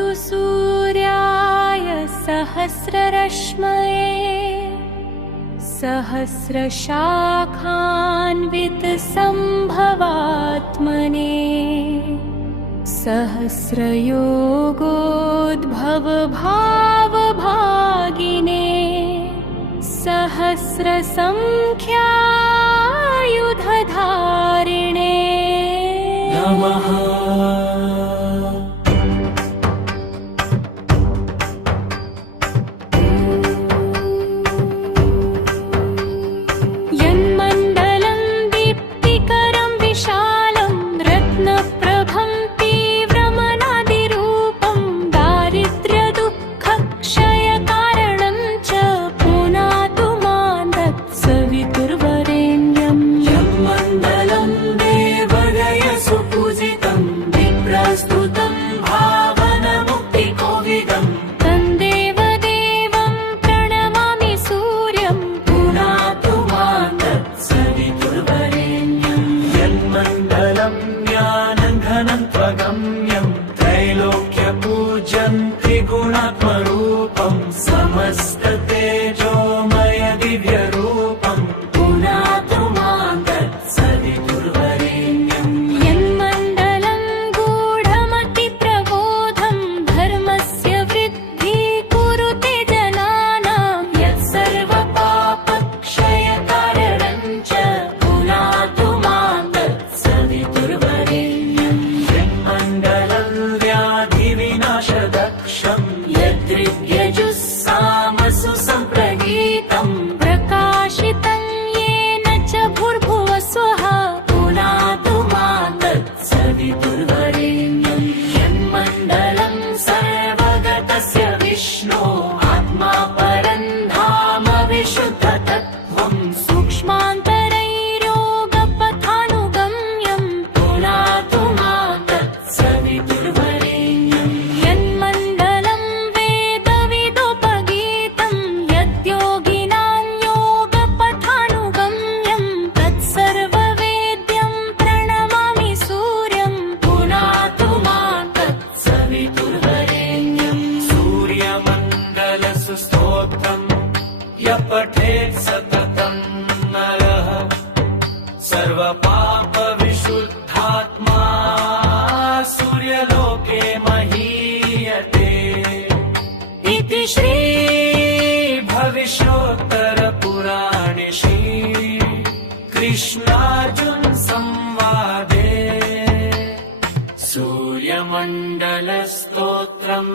नमोऽस्तु सूर्याय सहस्ररश्मये सहस्रशाखान्वितसम्भवात्मने सहस्रयोगोद्भवभावभागिने सहस्रसंख्यायुधधारिणे नमः। त्रिगुणात्मरूपं समस्ततेजोमय दिव्यरूपं पुनातु मां तत्सवितुर्वरेण्यं। यन्मण्डलं गूढमतिप्रबोधं धर्मस्य वृद्धिः कुरुते जनानां यत्सर्वपापक्षयकारणं च पुनातु मां तत्सवितुर्वरेण्यं। यन्मण्डलं व्याधिविनाशदक्षं यद्रिव्यजुस्सामसु सम्प्रगीतं प्रकाशितं येन च भूर्भुवस्वः पुनातु मां तत्सवितुर्वरेण्यं। यन्मण्डलं सर्वगतस्य विष्णो आत्मा परन्धाम विशुद्धतत्त्वं सूक्ष्मान्तरैर्योगपथानुगम्यं पुनातु मां तत्सवितुर्वरेण्यं। यन्मण्डलं वेदविदोपगीतं यद्योगिनां योगपथानुगम्यं तत्सर्ववेद्यं प्रणमामि सूर्यं पुनातु मां तत्सवितुर्वरेण्यं। सूर्यमण्डलस्य स्तोत्रं यः पठेत् सततं नरः सर्वपापविशुद्धात्मा सूर्यलोके महीयते इति श्री भविष्योत्तरपुराणे श्री कृष्णार्जुन संवादे सूर्यमण्डलस्तोत्रम्।